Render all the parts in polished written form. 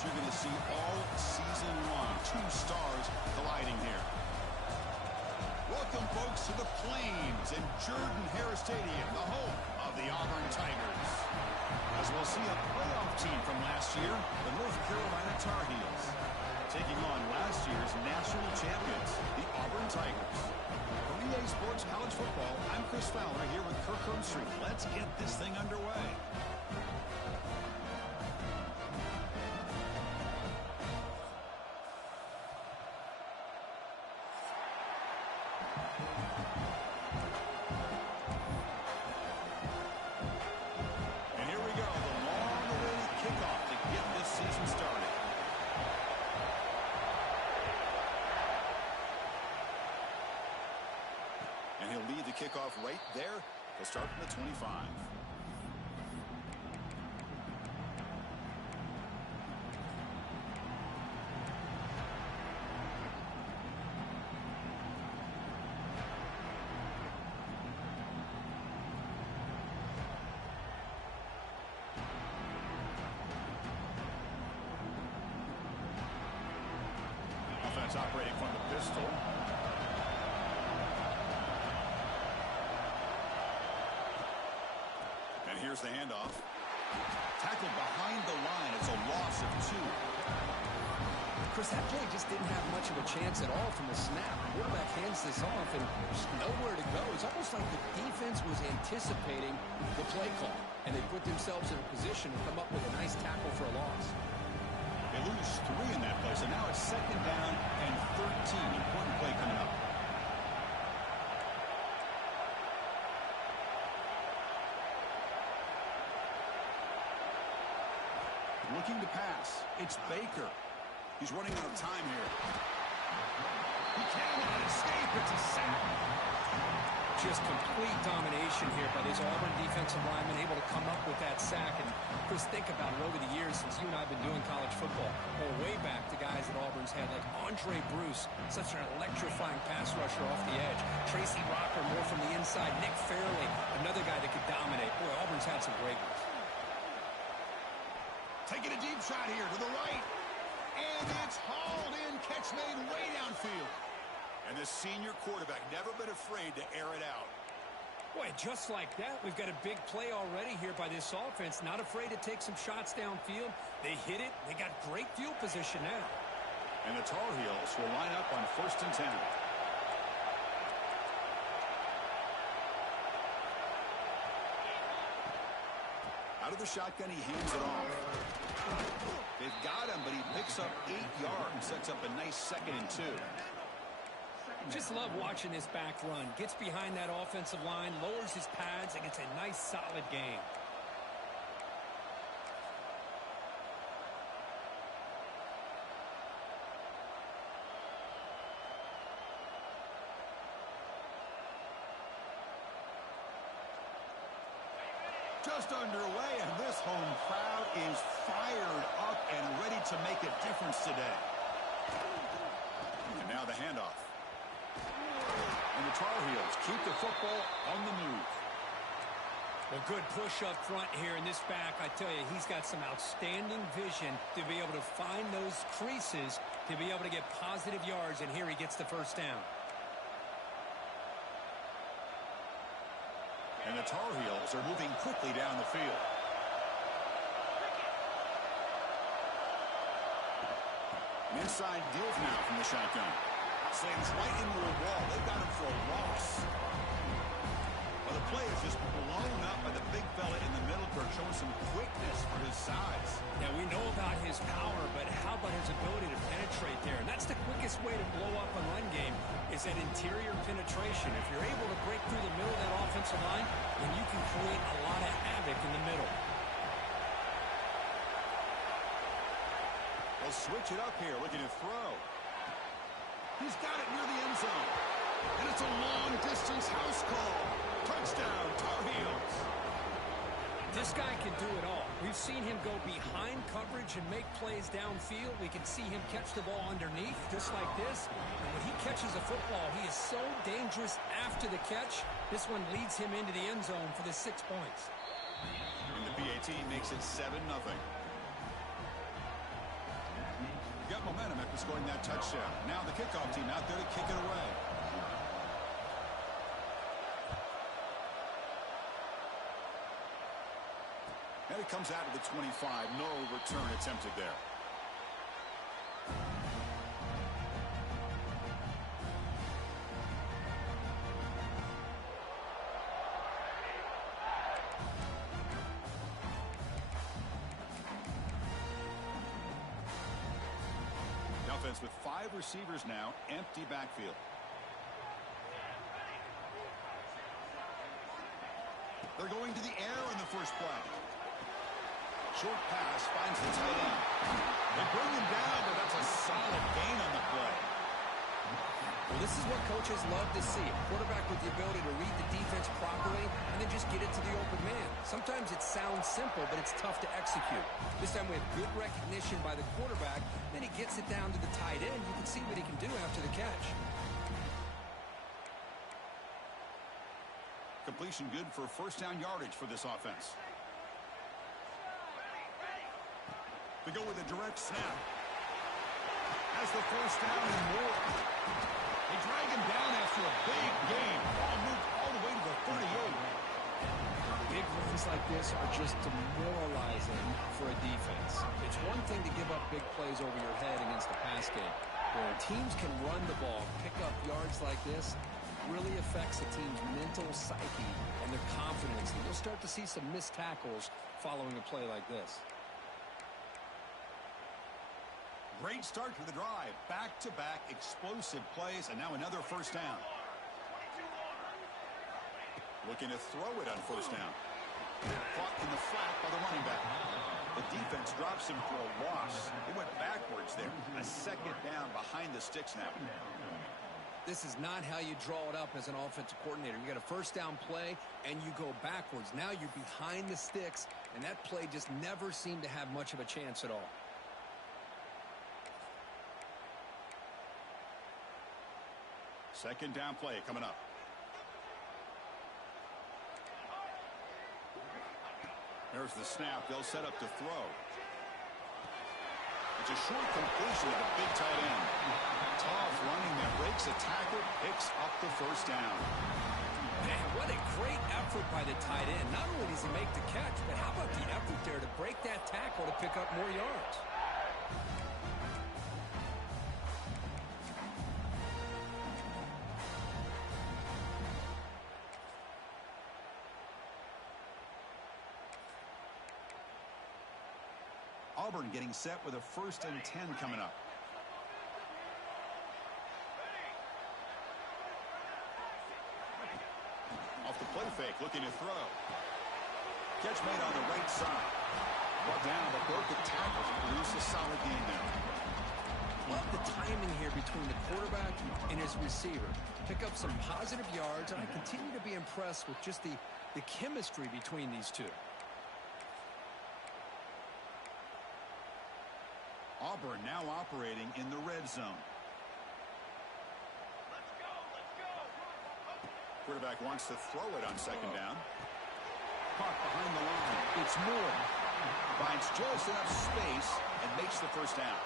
match you're going to see all season long. Two stars colliding here. Welcome, folks, to the Plains and Jordan-Hare Stadium, the home of the Auburn Tigers. As we'll see a playoff team from last year, the North Carolina Tar Heels, taking on last year's national champions, the Auburn Tigers. For EA Sports College Football, I'm Chris Fowler here with Kirk Herbstreit. Let's get this thing underway. And here we go, the long-awaited kickoff to get this season started. And he'll lead the kickoff right there. He'll start from the 25. Offense operating from the pistol. And here's the handoff. Tackled behind the line. It's a loss of 2. Chris, that play just didn't have much of a chance at all from the snap. The quarterback hands this off and there's nowhere to go. It's almost like the defense was anticipating the play call, and they put themselves in a position to come up with a nice tackle for a loss. They lose 3 in that play, so now it's 2nd down and 13. Important play coming up. Looking to pass. It's Baker. He's running out of time here. He cannot escape. It's a sack. Just complete domination here by this Auburn defensive lineman, able to come up with that sack. And Chris, think about it over the years since you and I have been doing college football, or way back to guys that Auburn's had like Andre Bruce, such an electrifying pass rusher off the edge. Tracy Rocker, more from the inside. Nick Fairley, another guy that could dominate. Boy, Auburn's had some great ones. Taking a deep shot here to the right. And it's hauled in. Catch made way downfield. And the senior quarterback never been afraid to air it out. Boy, just like that, we've got a big play already here by this offense. Not afraid to take some shots downfield. They hit it. They got great field position now. And the Tar Heels will line up on 1st and 10. Out of the shotgun, he hands it off. They've got him, but he picks up 8 yards. Sets up a nice 2nd and 2. Just love watching this back run. Gets behind that offensive line, lowers his pads, and gets a nice, solid game. Just underway, and this home crowd is fired up and ready to make a difference today. And now the handoff. And the Tar Heels keep the football on the move. Well, good push up front here in this back. I tell you, he's got some outstanding vision to be able to find those creases, to be able to get positive yards, and here he gets the 1st down. And the Tar Heels are moving quickly down the field. An inside give now from the shotgun. Slams right into a wall. They've got him for a loss. Well, the play is just blown up by the big fella in the middle, Kirk, showing some quickness for his size. Now, we know about his power, but how about his ability to penetrate there? And that's the quickest way to blow up a run game, is that interior penetration. If you're able to break through the middle of that offensive line, then you can create a lot of havoc in the middle. They'll switch it up here, looking to throw. He's got it near the end zone. And it's a long-distance house call. Touchdown, Tar Heels. This guy can do it all. We've seen him go behind coverage and make plays downfield. We can see him catch the ball underneath, just like this. And when he catches a football, he is so dangerous after the catch. This one leads him into the end zone for the 6 points. And the PAT makes it 7-0. got momentum after scoring that touchdown. Now the kickoff team out there to kick it away. And it comes out to the 25. No return attempted there. Offense with 5 receivers now, empty backfield. They're going to the air in the first play. Short pass finds the tight end. They bring him down, but that's a solid gain on the play. Well, this is what coaches love to see. A quarterback with the ability to read the defense properly and then just get it to the open man. Sometimes it sounds simple, but it's tough to execute. This time we have good recognition by the quarterback. Then he gets it down to the tight end. You can see what he can do after the catch. Completion good for first down yardage for this offense. They go with a direct snap. Has the first down and more. They drag him down after a big gain. Ball moved all the way to the 38. Big runs like this are just demoralizing for a defense. It's one thing to give up big plays over your head against the pass game. Where teams can run the ball, pick up yards like this, really affects the team's mental psyche and their confidence. And you'll start to see some missed tackles following a play like this. Great start to the drive. Back-to-back explosive plays, and now another first down. Looking to throw it on first down. Caught in the flat by the running back. The defense drops him for a loss. He went backwards there. A second down behind the sticks now. This is not how you draw it up as an offensive coordinator. You got a first down play, and you go backwards. Now you're behind the sticks, and that play just never seemed to have much of a chance at all. Second down play coming up. There's the snap. They'll set up to throw. It's a short completion to the big tight end. Tough running that breaks a tackle, picks up the first down. Man, what a great effort by the tight end. Not only does he make the catch, but how about the effort there to break that tackle to pick up more yards? Auburn getting set with a 1st and 10 coming up. Off the play fake, looking to throw. Catch made on the right side. Brought down, but broke the tackle to produce a solid gain there. Love the timing here between the quarterback and his receiver. Pick up some positive yards, and I continue to be impressed with just the chemistry between these two. Auburn now operating in the red zone. Quarterback wants to throw it on second down. Caught behind the line. It's Moore. Finds just enough space and makes the first down.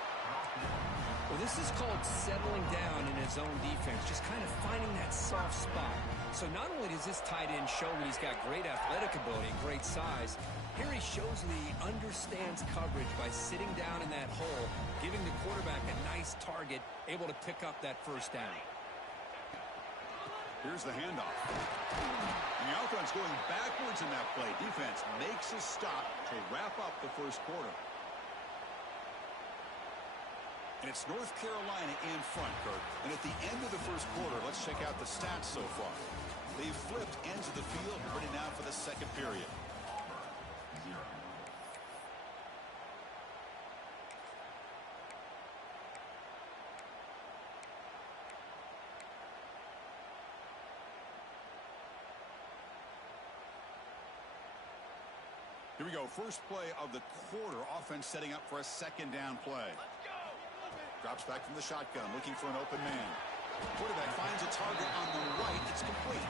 Well, this is called settling down in his own defense, just kind of finding that soft spot. So not only does this tight end show that he's got great athletic ability and great size, here he shows that he understands coverage by sitting down in that hole, giving the quarterback a nice target, able to pick up that first down. Here's the handoff. And the offense going backwards in that play. Defense makes a stop to wrap up the first quarter. And it's North Carolina in front, Kurt. And at the end of the first quarter, let's check out the stats so far. They've flipped ends of the field, ready now for the second period. Here we go. First play of the quarter. Offense setting up for a second down play. Drops back from the shotgun, looking for an open man. Quarterback finds a target on the right. It's complete.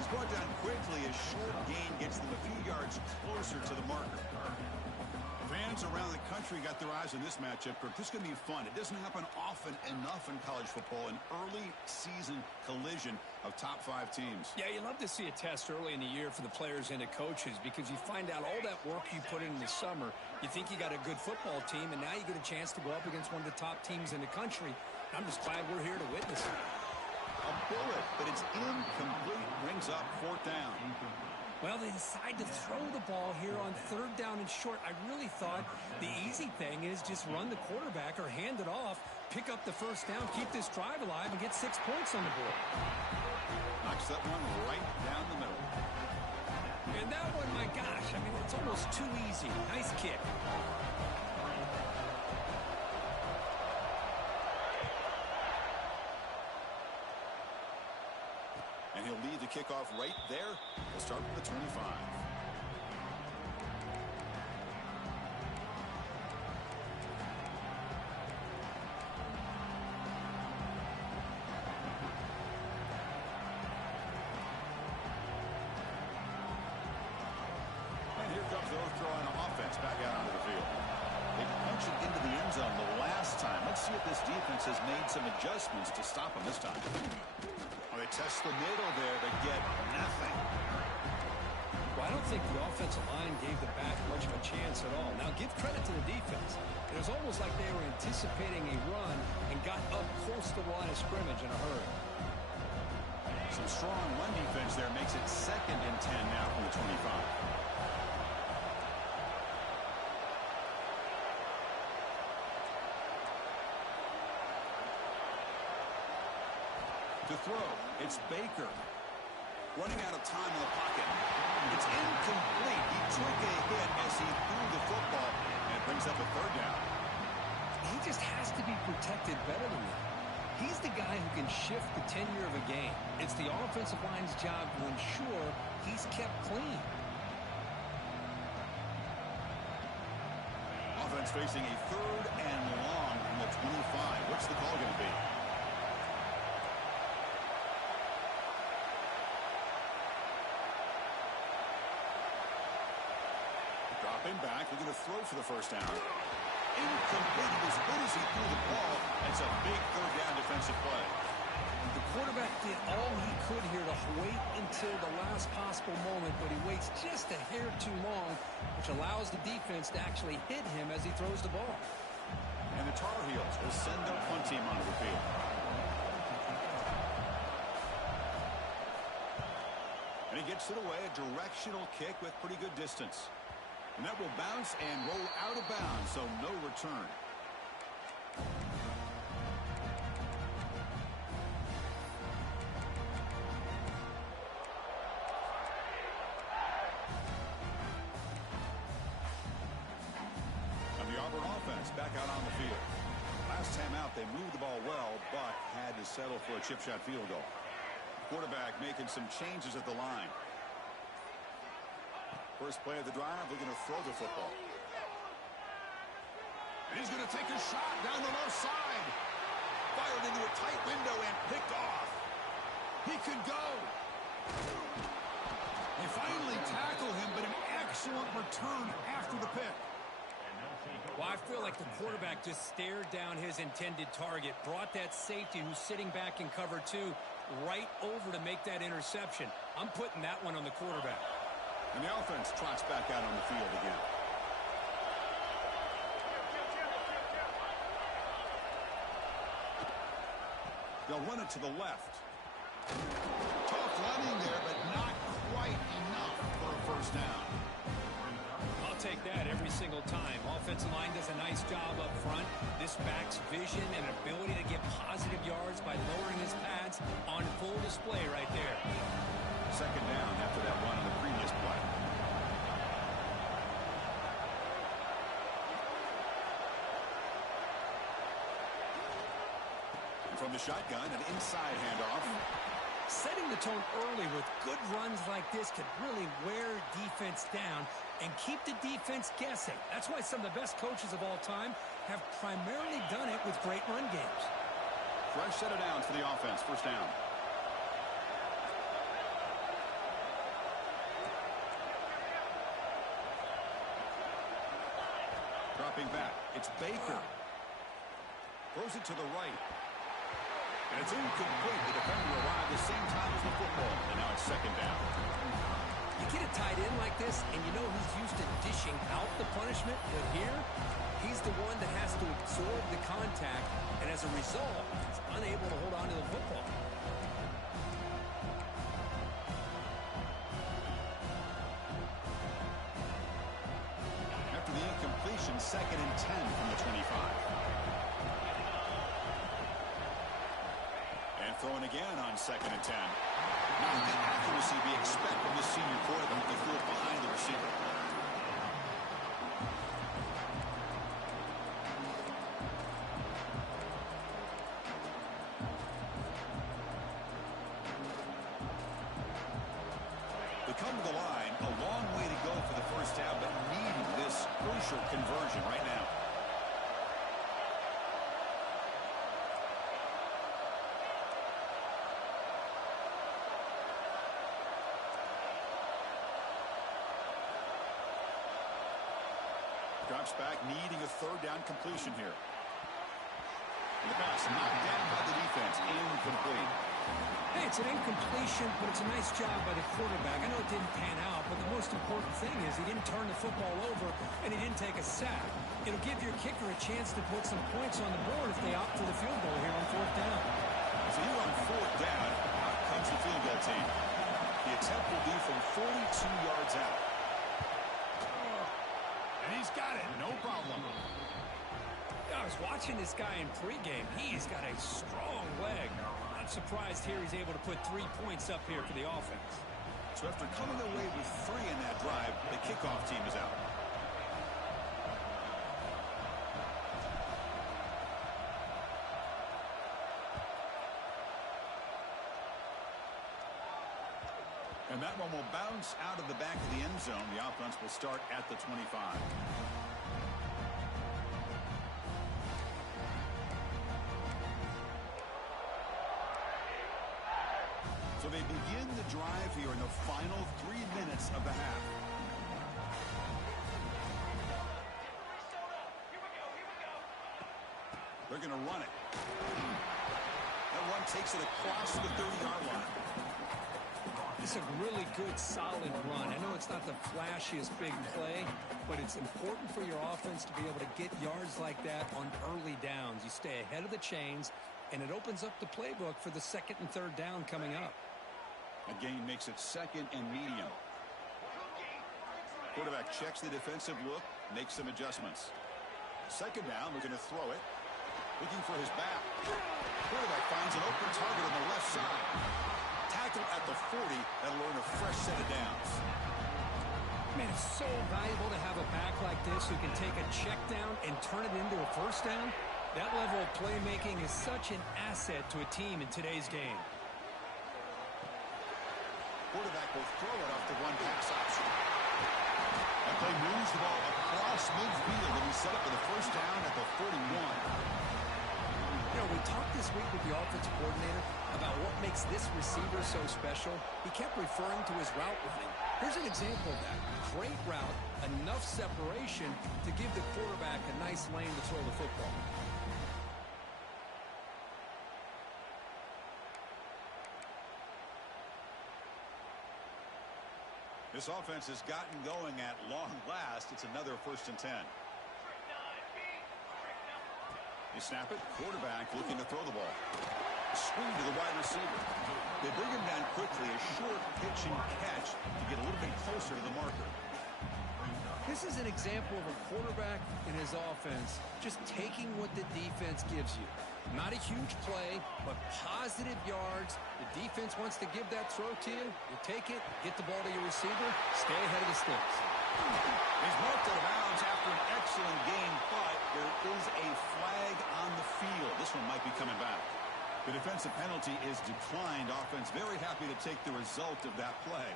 He's brought down quickly. A short gain gets them a few yards closer to the marker. Fans Fans around the country got their eyes on this matchup, Kirk. This is going to be fun. It doesn't happen often enough in college football, an early season collision of top 5 teams. Yeah, you love to see a test early in the year for the players and the coaches because you find out all that work you put in the summer. You think you got a good football team, and now you get a chance to go up against one of the top teams in the country. I'm just glad we're here to witness it. A bullet, but it's incomplete. Brings up 4th down. Well, they decide to throw the ball here on 3rd down and short. I really thought the easy thing is just run the quarterback or hand it off, pick up the 1st down, keep this drive alive, and get 6 points on the board. Knocks that one right down the middle. And that one, my gosh, I mean, it's almost too easy. Nice kick. And he'll lead the kickoff right there. We'll start with the 25. And here comes the Carolina offense back out onto the field. They punch it into the end zone the last time. Let's see if this defense has made some adjustments to stop them this time. They test the middle there, but get nothing. Well, I don't think the offensive line gave the back much of a chance at all. Now, give credit to the defense. It was almost like they were anticipating a run and got up close to the line of scrimmage in a hurry. Some strong run defense there makes it 2nd and 10 now from the 25. To throw, it's Baker. Running out of time in the pocket. It's incomplete. He took a hit as he threw the football, and it brings up a 3rd down. He just has to be protected better than that. He's the guy who can shift the tenure of a game. It's the offensive line's job to ensure he's kept clean. Offense facing a 3rd and long from the 25. What's the call going to be? Dropping back, looking to throw for the 1st down. Incomplete as good as he threw the ball. It's a big 3rd down defensive play. The quarterback did all he could here to wait until the last possible moment, but he waits just a hair too long, which allows the defense to actually hit him as he throws the ball. And the Tar Heels will send their punt team onto the field. And he gets it away, a directional kick with pretty good distance. And that will bounce and roll out of bounds, so no return. And the Auburn offense back out on the field. Last time out, they moved the ball well, but had to settle for a chip shot field goal. Quarterback making some changes at the line. First play of the drive, we're going to throw the football. And he's going to take a shot down the left side. Fired into a tight window and picked off. He could go. They finally tackle him, but an excellent return after the pick. Well, I feel like the quarterback just stared down his intended target, brought that safety who's sitting back in cover 2 right over to make that interception. I'm putting that one on the quarterback. And the offense trots back out on the field again. They'll run it to the left. Tough running there, but not quite enough for a 1st down. I'll take that every single time. Offensive line does a nice job up front. This back's vision and ability to get positive yards by lowering his pads on full display right there. 2nd down after that run on the previous play. And from the shotgun, an inside handoff. Setting the tone early with good runs like this could really wear defense down and keep the defense guessing. That's why some of the best coaches of all time have primarily done it with great run games. Fresh set of downs for the offense. 1st down. Dropping back. It's Baker. Throws it to the right. And it's incomplete. The defender arrived at the same time as the football. And now it's second down. You get a tight end like this, and you know he's used to dishing out the punishment. But here, he's the one that has to absorb the contact. And as a result, he's unable to hold on to the football. After the incompletion, 2nd and 10 from the 25. And throwing again on 2nd and 10. Not the accuracy we expect from the senior quarterback to throw it behind the receiver. They come to the line, a long way to go for the first down, but needing this crucial conversion right now. Drops back, needing a third down completion here. And the pass knocked down by the defense, incomplete. Hey, it's an incompletion, but it's a nice job by the quarterback. I know it didn't pan out, but the most important thing is he didn't turn the football over, and he didn't take a sack. It'll give your kicker a chance to put some points on the board if they opt for the field goal here on 4th down. So you're on 4th down. Out comes the field goal team. The attempt will be from 42 yards out. And he's got it, no problem. I was watching this guy in pregame. He's got a strong leg. Not surprised here he's able to put 3 points up here for the offense. So after coming away with 3 in that drive, the kickoff team is out. And that one will bounce out of the back of the end zone. The offense will start at the 25. So they begin the drive here in the final 3 minutes of the half. They're going to run it. That one takes it across the 30-yard line. It's a really good, solid run. I know it's not the flashiest big play, but it's important for your offense to be able to get yards like that on early downs. You stay ahead of the chains, and it opens up the playbook for the 2nd and 3rd down coming up. A gain makes it 2nd and medium. Quarterback checks the defensive look, makes some adjustments. 2nd down, we're going to throw it. Looking for his back. Quarterback finds an open target on the left side. Tackle at the 40, that'll earn a fresh set of downs. Man, it's so valuable to have a back like this who can take a check down and turn it into a 1st down. That level of playmaking is such an asset to a team in today's game. Quarterback will throw it off the one-pass option. That play moves the ball across midfield, and he's set up for the 1st down at the 41. You know, we talked this week with the offensive coordinator about what makes this receiver so special. He kept referring to his route running. Here's an example of that. Great route, enough separation to give the quarterback a nice lane to throw the football. This offense has gotten going at long last. It's another 1st and 10. They snap it. Quarterback looking to throw the ball. Screen to the wide receiver. They bring him down quickly. A short pitch and catch to get a little bit closer to the marker. This is an example of a quarterback in his offense just taking what the defense gives you. Not a huge play, but positive yards. The defense wants to give that throw to you. You take it, get the ball to your receiver, stay ahead of the sticks. He's marked out of bounds after an excellent game, but there is a flag on the field. This one might be coming back. The defensive penalty is declined. Offense very happy to take the result of that play.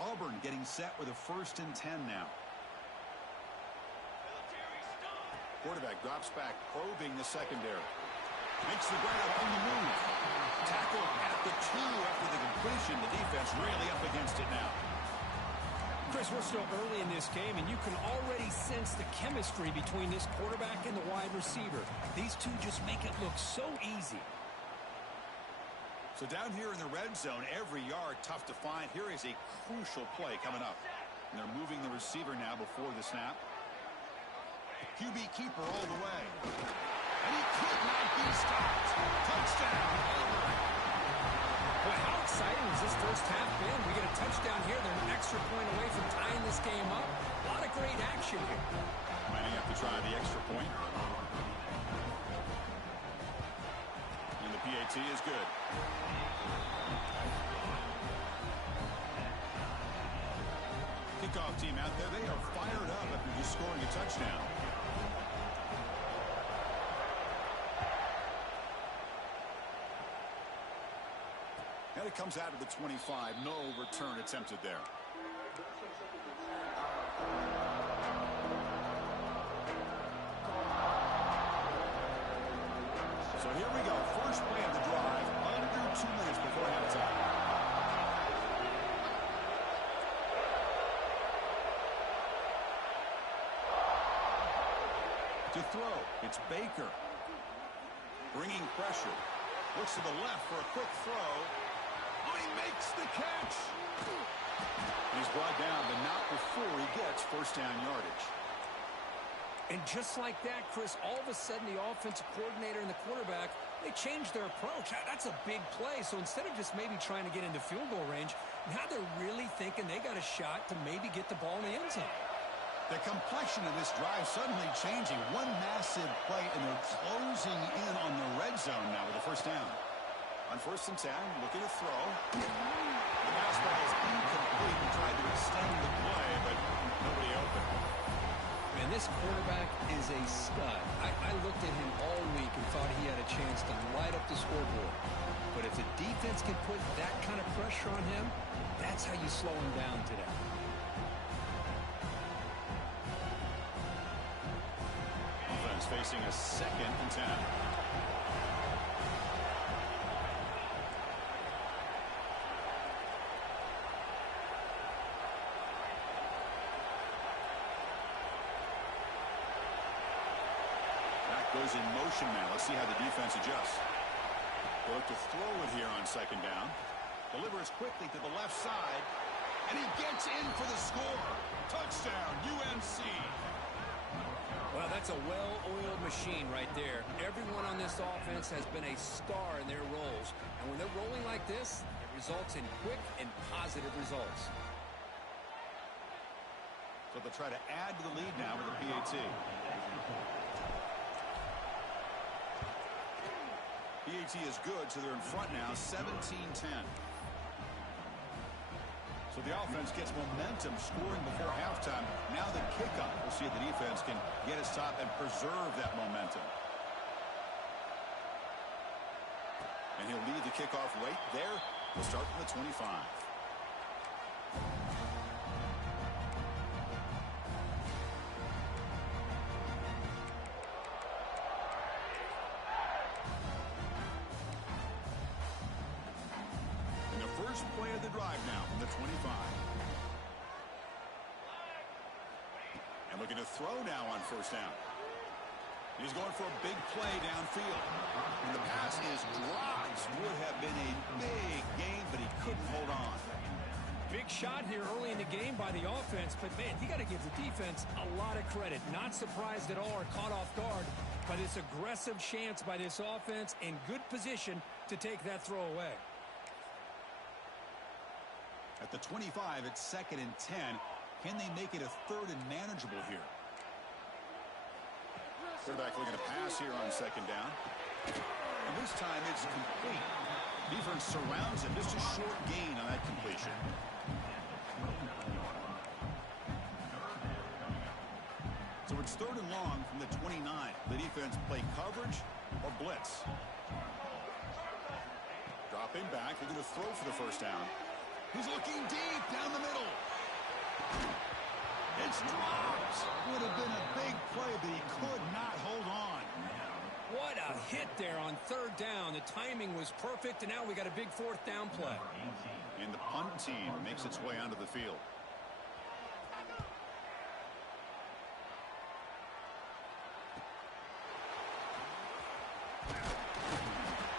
Auburn getting set with a 1st and 10 now. Quarterback drops back, probing the secondary. Makes the grab on the move. Tackle at the 2 after the completion. The defense really up against it now. Chris, we're still early in this game, and you can already sense the chemistry between this quarterback and the wide receiver. These two just make it look so easy. So down here in the red zone, every yard tough to find. Here is a crucial play coming up. And they're moving the receiver now before the snap. QB keeper all the way. And he could not be stopped. Touchdown, Auburn. Boy, how exciting has this first half been? We get a touchdown here. They're an extra point away from tying this game up. A lot of great action here. Might have to try the extra point. And the PAT is good. Kickoff team out there. They are fired up after just scoring a touchdown. And it comes out of the 25. No return attempted there. So here we go. First play of the drive. Under 2 minutes before halftime. To throw. It's Baker. Bringing pressure. Looks to the left for a quick throw. Oh, he makes the catch. He's brought down, but not before he gets first down yardage. And just like that, Chris, all of a sudden the offensive coordinator and the quarterback, they changed their approach. That's a big play. So instead of just maybe trying to get into field goal range, now they're really thinking they got a shot to maybe get the ball in the end zone. The complexion of this drive suddenly changing. One massive play, and they're closing in on the red zone now with the first down. On 1st and 10, looking to throw. The pass ball is incomplete. He tried to extend the play, but nobody open. Man, this quarterback is a stud. I looked at him all week and thought he had a chance to light up the scoreboard. But if the defense can put that kind of pressure on him, that's how you slow him down today. Offense facing a 2nd and 10. Goes in motion now. Let's see how the defense adjusts. They look to throw it here on 2nd down. Delivers quickly to the left side. And he gets in for the score. Touchdown, UNC. Well, that's a well-oiled machine right there. Everyone on this offense has been a star in their roles. And when they're rolling like this, it results in quick and positive results. So they'll try to add to the lead now with the PAT. PAT is good, so they're in front now, 17-10. So the offense gets momentum scoring before halftime. Now the kickoff. We'll see if the defense can get a stop and preserve that momentum. And he'll lead the kickoff right there. We'll start from the 25. First play of the drive now from the 25. And looking to throw now on 1st down. He's going for a big play downfield. And the pass is dropped. Would have been a big game, but he couldn't hold on. Big shot here early in the game by the offense, but man, you got to give the defense a lot of credit. Not surprised at all or caught off guard by this aggressive chance by this offense in good position to take that throw away. At the 25, it's 2nd and 10. Can they make it a 3rd and manageable here? Quarterback looking to pass here on 2nd down. And this time it's complete. Defense surrounds him. Just a short gain on that completion. So it's 3rd and long from the 29. The defense play coverage or blitz. Dropping back. They're going to throw for the 1st down. He's looking deep down the middle. It's dropped. Would have been a big play, but he could not hold on. What a hit there on third down. The timing was perfect, and now we got a big fourth down play. And the punt team makes its way onto the field.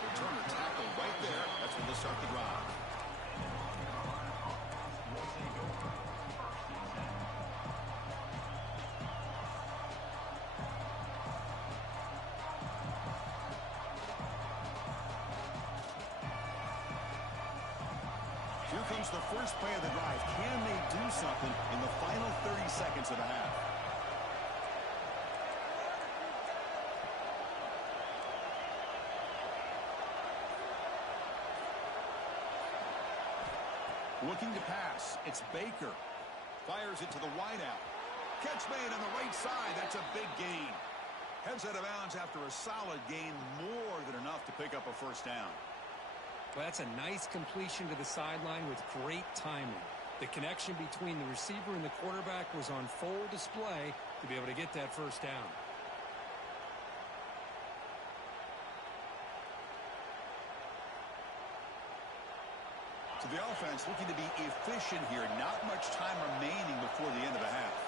Returner tackle right there. That's when they'll start the drive. Here comes the first play of the drive. Can they do something in the final 30 seconds of the half? Looking to pass. It's Baker. Fires it to the wideout. Catch made on the right side. That's a big gain. Heads out of bounds after a solid gain, more than enough to pick up a first down. Well, that's a nice completion to the sideline with great timing. The connection between the receiver and the quarterback was on full display to be able to get that first down. So the offense looking to be efficient here. Not much time remaining before the end of the half.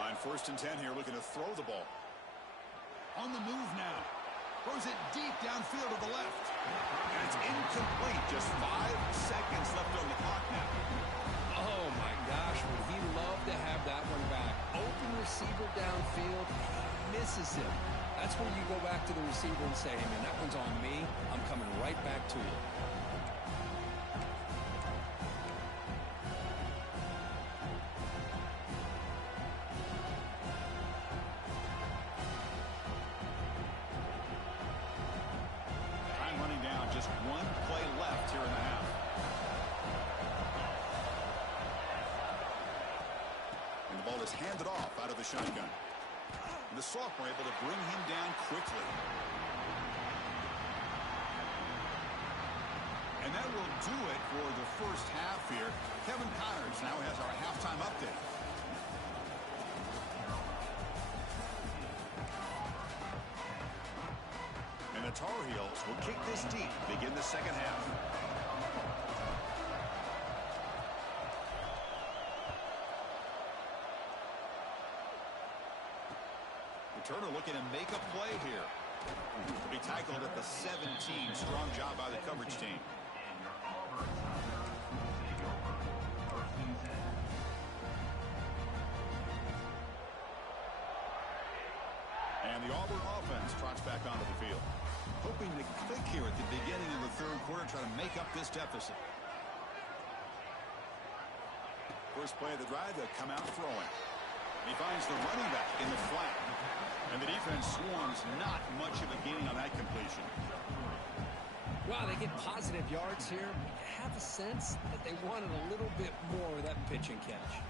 On 1st and 10 here, looking to throw the ball. On the move now. Throws it deep downfield to the left. And it's incomplete. Just 5 seconds left on the clock now. Oh, my gosh. Would he love to have that one back. Open receiver downfield. He misses him. That's where you go back to the receiver and say, hey, man, that one's on me. I'm coming right back to you. Just one play left here in the half. And the ball is handed off out of the shotgun. And the sophomore able to bring him down quickly. And that will do it for the first half here. Kevin Connors now has our halftime update. And the Tar Heels will kick this deep, begin the second half. Returner looking to make a play here. To be tackled at the 17. Strong job by the coverage team. And the Auburn offense trots back onto the field. Hoping to click here at the beginning of the third quarter, try to make up this deficit. First play of the drive, they'll come out throwing. He finds the running back in the flat. And the defense swarms, not much of a gain on that completion. Wow, they get positive yards here. You have a sense that they wanted a little bit more with that pitch and catch.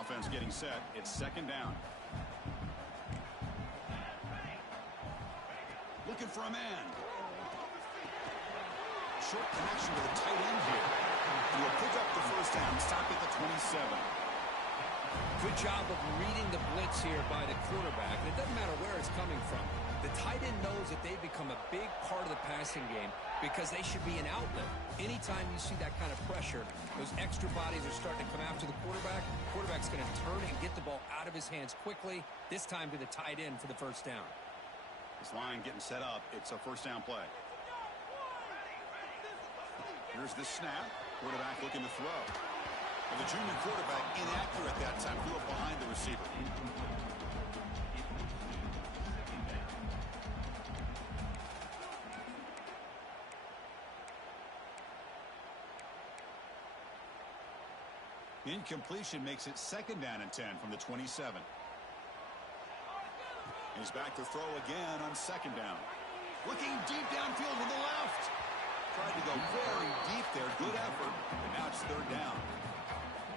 Offense getting set. It's second down. Looking for a man. Short connection to the tight end here. He will pick up the first down. Stop at the 27. Good job of reading the blitz here by the quarterback. It doesn't matter where it's coming from. The tight end knows that they've become a big part of the passing game because they should be an outlet. Anytime you see that kind of pressure, those extra bodies are starting to come after the quarterback. Quarterback's going to turn and get the ball out of his hands quickly, this time to the tight end for the first down. This line getting set up. It's a first down play. Here's the snap. Quarterback looking to throw. And the junior quarterback inaccurate that time. Threw it behind the receiver. Incompletion makes it second down and 10 from the 27. He's back to throw again on second down. Looking deep downfield to the left. tried to go very deep there. Good effort. And now it's third down.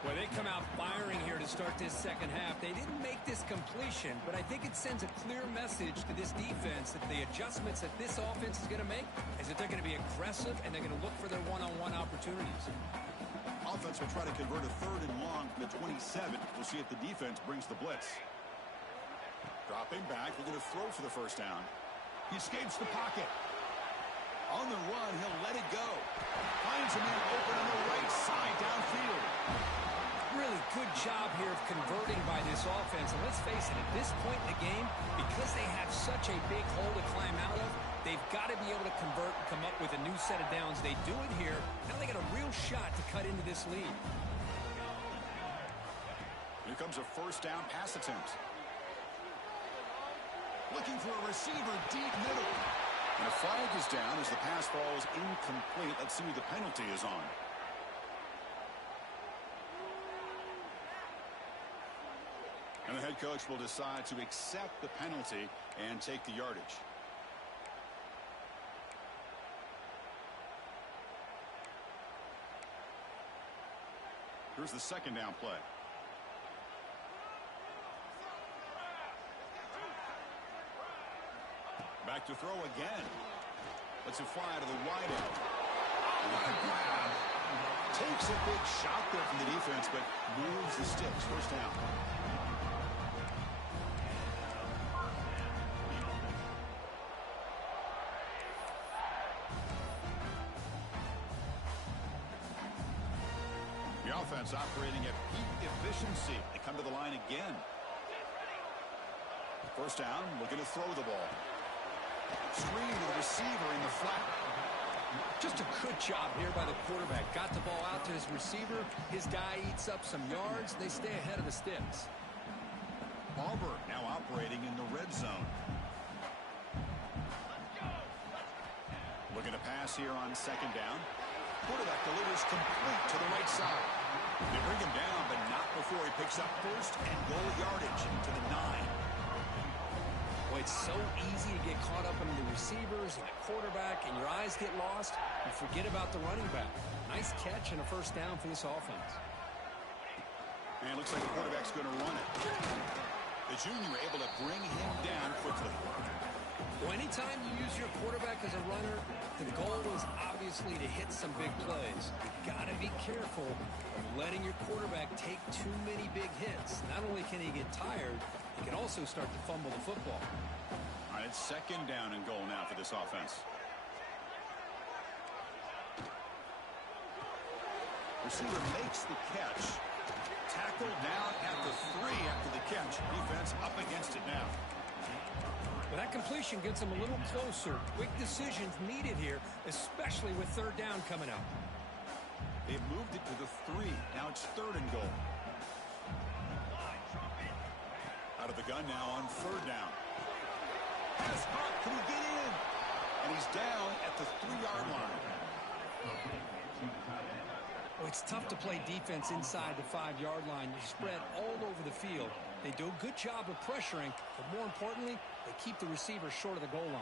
Well, they come out firing here to start this second half. They didn't make this completion, but I think it sends a clear message to this defense that the adjustments that this offense is going to make is that they're going to be aggressive and they're going to look for their one-on-one opportunities. Offense will try to convert a third and long from the 27. We'll see if the defense brings the blitz. Dropping back, looking to throw for the first down. He escapes the pocket. On the run, he'll let it go. Finds a man open on the right side downfield. Really good job here of converting by this offense. And let's face it, at this point in the game, because they have such a big hole to climb out of, they've got to be able to convert and come up with a new set of downs. They do it here. Now they got a real shot to cut into this lead. Here comes a first down pass attempt. Looking for a receiver deep middle. And a flag is down as the pass falls incomplete. Let's see who the penalty is on. And the head coach will decide to accept the penalty and take the yardage. Here's the second down play. Back to throw again. Lets it fly to the wide out. What a grab. Takes a big shot there from the defense, but moves the sticks. First down. The offense operating at peak efficiency. They come to the line again. First down, looking to throw the ball. Screen to the receiver in the flat. Just a good job here by the quarterback. Got the ball out to his receiver. His guy eats up some yards. They stay ahead of the sticks. Auburn now operating in the red zone. Looking to pass here on second down. Quarterback delivers complete to the right side. They bring him down, but not before he picks up first and goal yardage to the 9. Well, it's so easy to get caught up in the receivers and the quarterback, and your eyes get lost. You forget about the running back. Nice catch and a first down for this offense. And it looks like the quarterback's going to run it. The junior able to bring him down quickly. Well, anytime you use your quarterback as a runner, the goal is obviously to hit some big plays. You've got to be careful of letting your quarterback take too many big hits. Not only can he get tired, he can also start to fumble the football. All right, it's second down and goal now for this offense. Receiver makes the catch. Tackled down at the 3 after the catch. Defense up against it now. Well, that completion gets them a little closer. Quick decisions needed here, especially with third down coming up. They've moved it to the 3. Now it's third and goal. Out of the gun now on third down. Pass hot. Can he get in? And he's down at the 3-yard line. Well, it's tough to play defense inside the 5-yard line. You're spread all over the field. They do a good job of pressuring, but more importantly, they keep the receiver short of the goal line.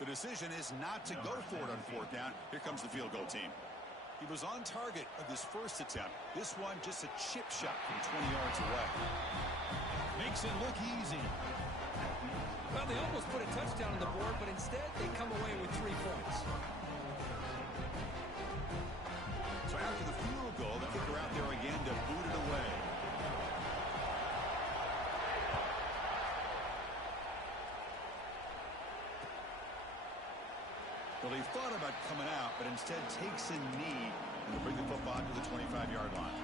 The decision is not to go for it on fourth down. Here comes the field goal team. He was on target of his first attempt. This one just a chip shot from 20 yards away. Makes it look easy. Well, they almost put a touchdown on the board, but instead they come away with 3 points. So after the field goal, the kicker out there again to boot it away. Well, he thought about coming out, but instead takes a knee and will bring the football to the 25-yard line.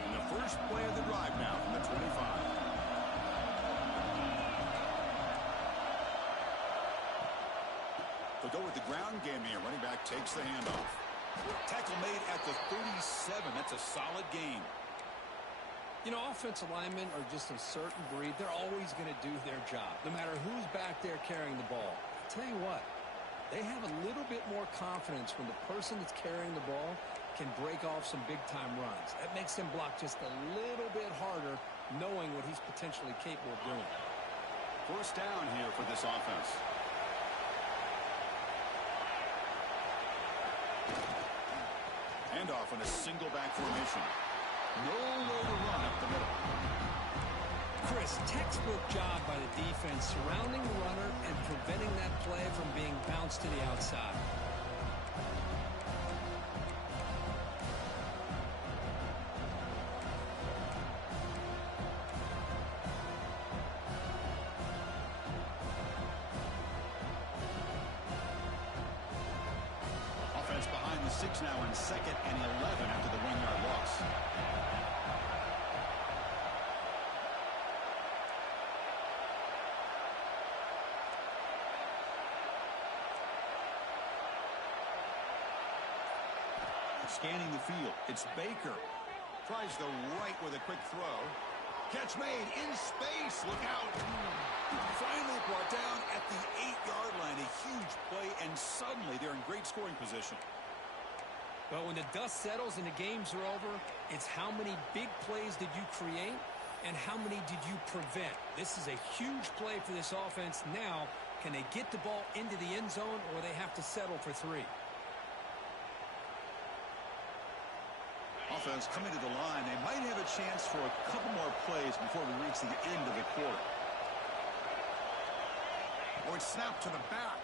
And the first play of the drive now from the 25. They'll go with the ground game here. Running back takes the handoff. Tackle made at the 37. That's a solid gain. You know, offensive linemen are just a certain breed. They're always going to do their job, no matter who's back there carrying the ball. Tell you what, they have a little bit more confidence when the person that's carrying the ball can break off some big-time runs. That makes them block just a little bit harder, knowing what he's potentially capable of doing. First down here for this offense. Handoff in a single back formation. Nowhere to run up the middle. Chris, textbook job by the defense surrounding the runner and preventing that play from being bounced to the outside. Offense behind the 6 now in 2nd and 11 after the 1-yard loss. Scanning the field. It's Baker. Tries the right with a quick throw. Catch made in space. Look out. Finally brought down at the 8-yard line. A huge play, and suddenly they're in great scoring position. But when the dust settles and the games are over, it's how many big plays did you create and how many did you prevent? This is a huge play for this offense. Now, can they get the ball into the end zone, or they have to settle for 3? Offense coming to the line. They might have a chance for a couple more plays before we reach the end of the quarter. Or it's snapped to the back.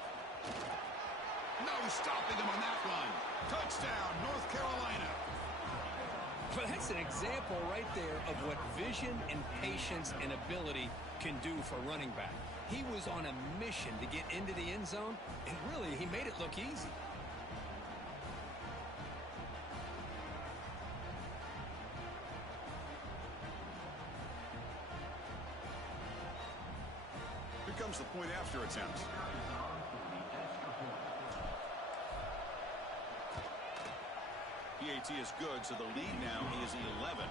No stopping him on that run. Touchdown, North Carolina. Well, that's an example right there of what vision and patience and ability can do for a running back. He was on a mission to get into the end zone, and really, he made it look easy. Here comes the point after attempt. PAT is good, so the lead now is 11.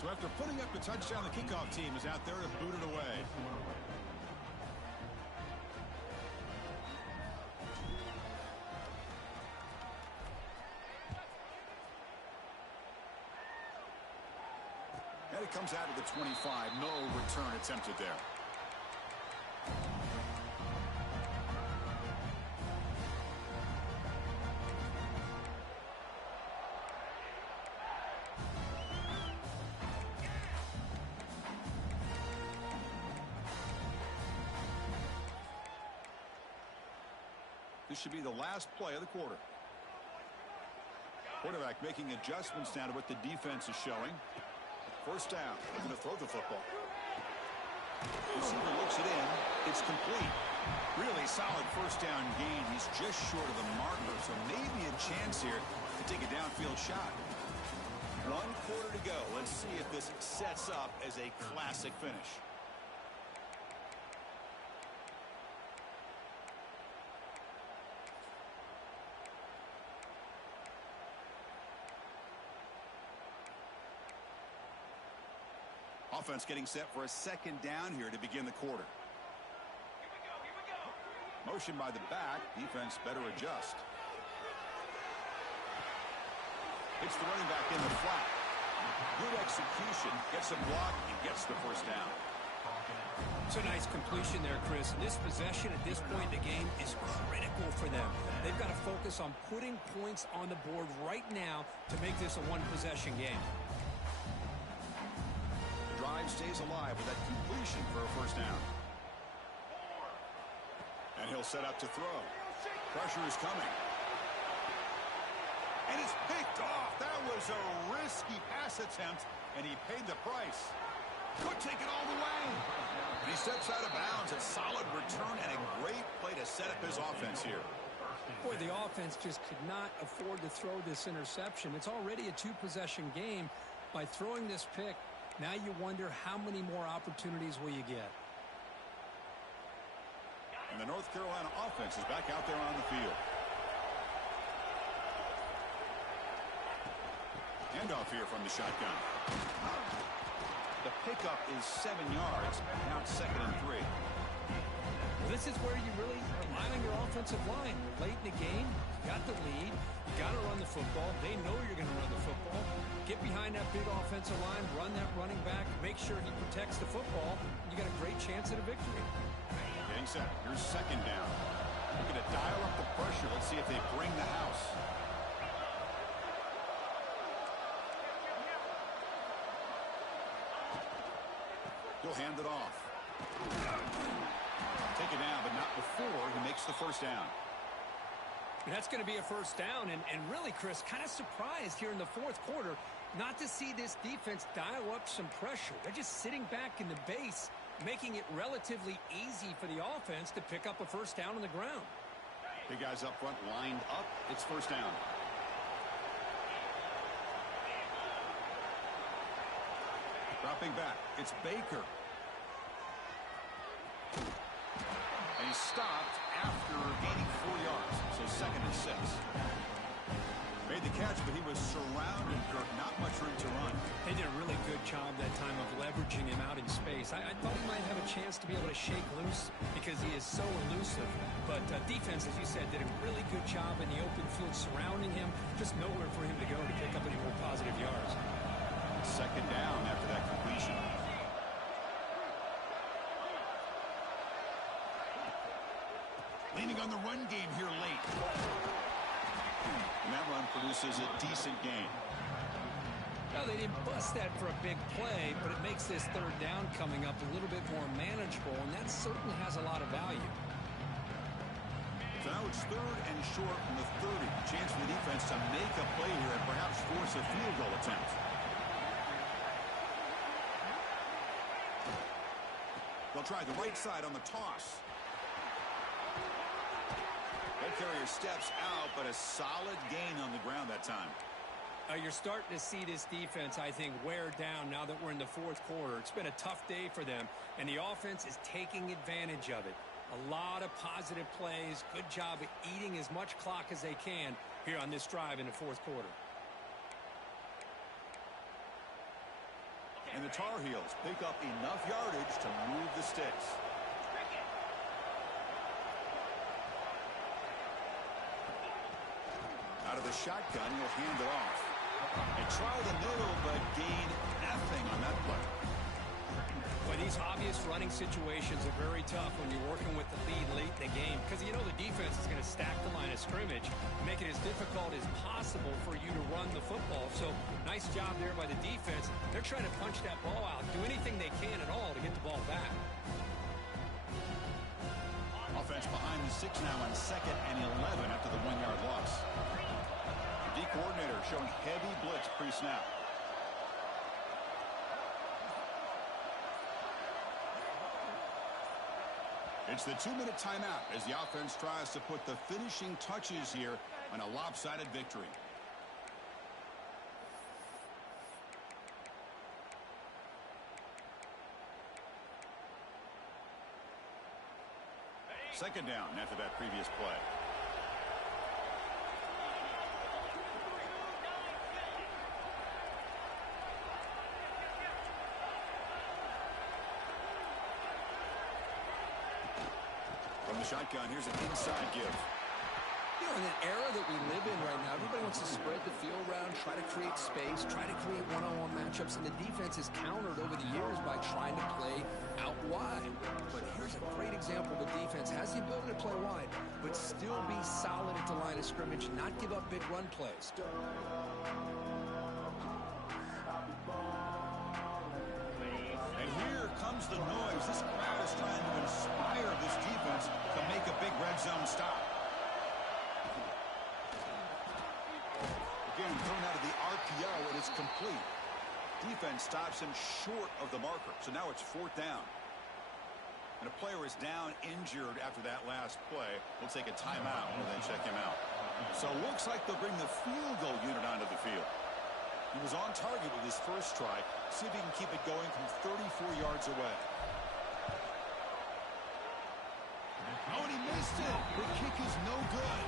So after putting up the touchdown, the kickoff team is out there to boot it away. And it comes out of the 25. No return attempted there. This should be the last play of the quarter. Quarterback making adjustments now to what the defense is showing. First down. They're going to throw the football. Receiver looks it in. It's complete. Really solid first down gain. He's just short of the marker, so maybe a chance here to take a downfield shot. 1 quarter to go. Let's see if this sets up as a classic finish. Offense getting set for a second down here to begin the quarter. Motion by the back. Defense better adjust. It's the running back in the flat. Good execution. Gets a block and gets the first down. It's a nice completion there, Chris. This possession at this point in the game is critical for them. They've got to focus on putting points on the board right now to make this a one-possession game. Drive stays alive with that completion for a first down. And he'll set up to throw. Pressure is coming. And it's picked off. That was a risky pass attempt, and he paid the price. Could take it all the way. And he steps out of bounds. A solid return and a great play to set up his offense here. Boy, the offense just could not afford to throw this interception. It's already a two-possession game. By throwing this pick, now you wonder how many more opportunities will you get. And the North Carolina offense is back out there on the field. Handoff here from the shotgun. The pickup is 7 yards. Now it's 2nd and 3. This is where you really rely on your offensive line. Late in the game, you got the lead. You got to run the football. They know you're going to run the football. Get behind that big offensive line, run that running back, make sure he protects the football. You got a great chance at a victory. Getting set. Here's 2nd down. Looking to dial up the pressure. Let's see if they bring the house. He'll hand it off. Take it down, but not before he makes the 1st down. That's going to be a 1st down, and really, Chris, kind of surprised here in the 4th quarter not to see this defense dial up some pressure. They're just sitting back in the base, making it relatively easy for the offense to pick up a 1st down on the ground. Big guys up front lined up. It's 1st down. Dropping back. It's Baker. And he's stopped after gaining 4 yards. So 2nd and 6. Made the catch, but he was surrounded, Kirk. Not much room to run. They did a really good job that time of leveraging him out in space. I thought he might have a chance to be able to shake loose because he is so elusive. But defense, as you said, did a really good job in the open field surrounding him. Just nowhere for him to go to pick up any more positive yards. 2nd down after that completion. Leaning on the run game here late. And that run produces a decent gain. Now, they didn't bust that for a big play, but it makes this 3rd down coming up a little bit more manageable, and that certainly has a lot of value. So now it's 3rd and short from the 30. Chance for the defense to make a play here and perhaps force a field goal attempt. They'll try the right side on the toss. Ball carrier steps out, but a solid gain on the ground that time. You're starting to see this defense, I think, wear down now that we're in the 4th quarter. It's been a tough day for them, and the offense is taking advantage of it. A lot of positive plays. Good job of eating as much clock as they can here on this drive in the 4th quarter. And the Tar Heels pick up enough yardage to move the sticks. Out of the shotgun, he'll hand it off. They try the middle, but gain nothing on that play. Well, these obvious running situations are very tough when you're working with the lead late in the game because you know the defense is going to stack the line of scrimmage, make it as difficult as possible for you to run the football. So nice job there by the defense. They're trying to punch that ball out, do anything they can at all to get the ball back. Offense behind the 6 now on 2nd and 11 after the 1-yard loss. The D coordinator showing heavy blitz pre-snap. It's the 2-minute timeout as the offense tries to put the finishing touches here on a lopsided victory. Second down after that previous play. From the shotgun, here's an inside give. You know, in an era that we live in right now, everybody wants to spread the field around, try to create space, try to create one-on-one matchups, and the defense is countered over the years by trying to play out wide. But here's a great example. The defense has the ability to play wide, but still be solid at the line of scrimmage, not give up big run plays. And here comes the noise. This crowd is trying to inspire this defense to make a big red zone stop. Again, thrown out of the RPO, and it's complete. Defense stops him short of the marker, so now it's 4th down. And a player is down injured after that last play. We'll take a timeout and then check him out. So it looks like they'll bring the field goal unit onto the field. He was on target with his first try. See if he can keep it going from 34 yards away. Oh, and he missed it. The kick is no good.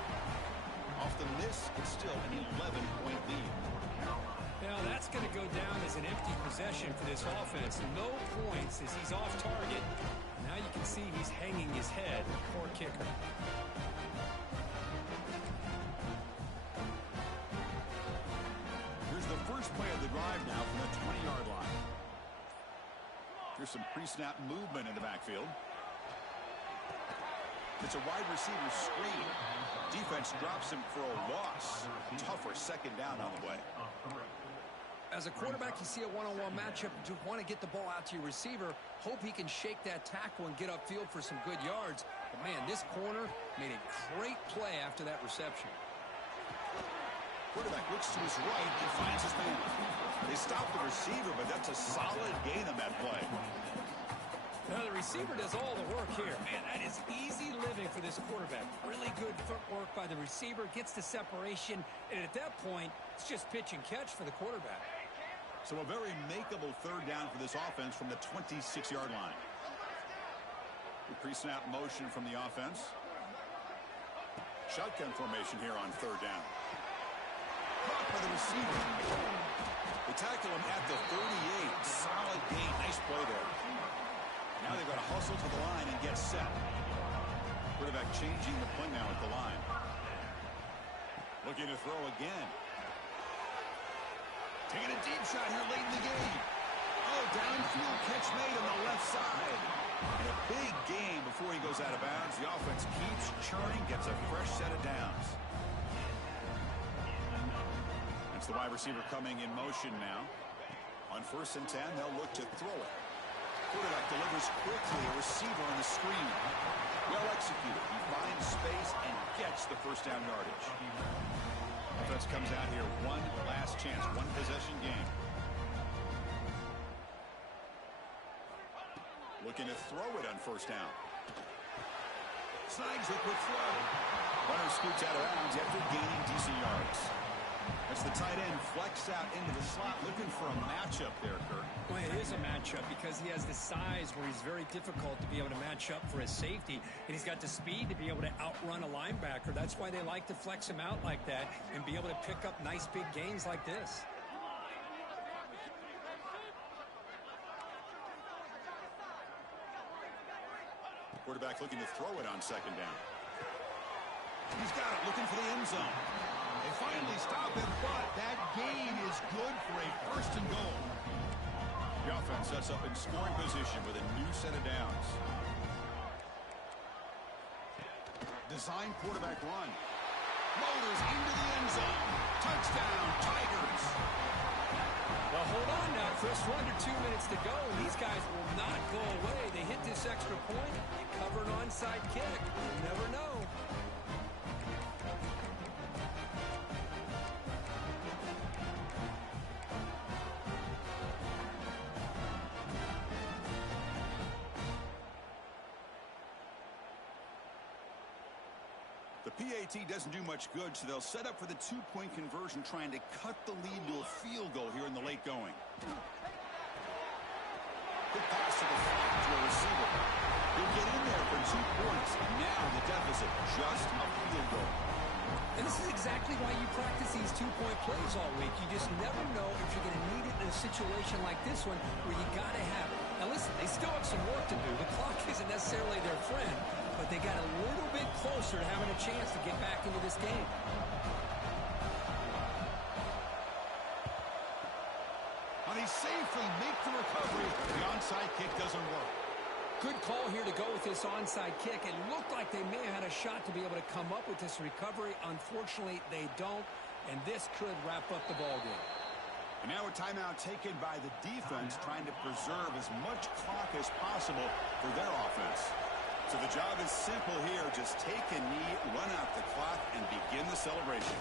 Off the miss, it's still an 11-point lead. Now that's going to go down as an empty possession for this offense. No points as he's off target. Now you can see he's hanging his head. Poor kicker. Here's the first play of the drive now from the 20-yard line. Here's some pre-snap movement in the backfield. It's a wide receiver screen. Defense drops him for a loss. Tougher second down on the way. As a quarterback, you see a one-on-one matchup. You want to get the ball out to your receiver. Hope he can shake that tackle and get upfield for some good yards. But, man, this corner made a great play after that reception. Quarterback looks to his right and finds his man. They stop the receiver, but that's a solid gain on that play. Now the receiver does all the work here. Man, that is easy living for this quarterback. Really good footwork by the receiver, gets the separation, and at that point, it's just pitch and catch for the quarterback. So a very makeable third down for this offense from the 26-yard line. The pre-snap motion from the offense. Shotgun formation here on third down. Caught by the receiver. They tackle him at the 38. Solid gain. Nice play there. Now they've got to hustle to the line and get set. Quarterback changing the play now at the line. Looking to throw again. Taking a deep shot here late in the game. Oh, downfield catch made on the left side. And a big gain before he goes out of bounds. The offense keeps churning, gets a fresh set of downs. That's the wide receiver coming in motion now. On 1st and 10, they'll look to throw it. Quarterback delivers quickly, a receiver on the screen. Well executed. He finds space and gets the first down yardage. Offense comes out here, one last chance, one possession game. Looking to throw it on 1st down. Snags a quick throw. Runner scoots out of bounds after gaining decent yards. That's the tight end flexed out into the slot, looking for a matchup there, Kirk. Well, it is a matchup because he has the size where he's very difficult to be able to match up for his safety, and he's got the speed to be able to outrun a linebacker. That's why they like to flex him out like that and be able to pick up nice big gains like this. Quarterback looking to throw it on 2nd down. He's got it, looking for the end zone. They finally stop it, but that gain is good for a 1st and goal. The offense sets up in scoring position with a new set of downs. Design quarterback run. Motors into the end zone. Touchdown, Tigers. Well, hold on now, Chris. We're under 2 minutes to go, and these guys will not go away. They hit this extra point. They cover an onside kick. You never know. The PAT doesn't do much good, so they'll set up for the 2-point conversion, trying to cut the lead to a field goal here in the late going. Good pass to the flat to a receiver. He'll get in there for 2 points. Now the deficit, just a field goal. And this is exactly why you practice these 2-point plays all week. You just never know if you're going to need it in a situation like this one where you got to have it. Now listen, they still have some work to do. The clock isn't necessarily their friend, but they got a little bit closer to having a chance to get back into this game. And they safely make the recovery. The onside kick doesn't work. Good call here to go with this onside kick. It looked like they may have had a shot to be able to come up with this recovery. Unfortunately, they don't, and this could wrap up the ballgame. And now a timeout taken by the defense, trying to preserve as much clock as possible for their offense. So the job is simple here. Just take a knee, run out the clock, and begin the celebration.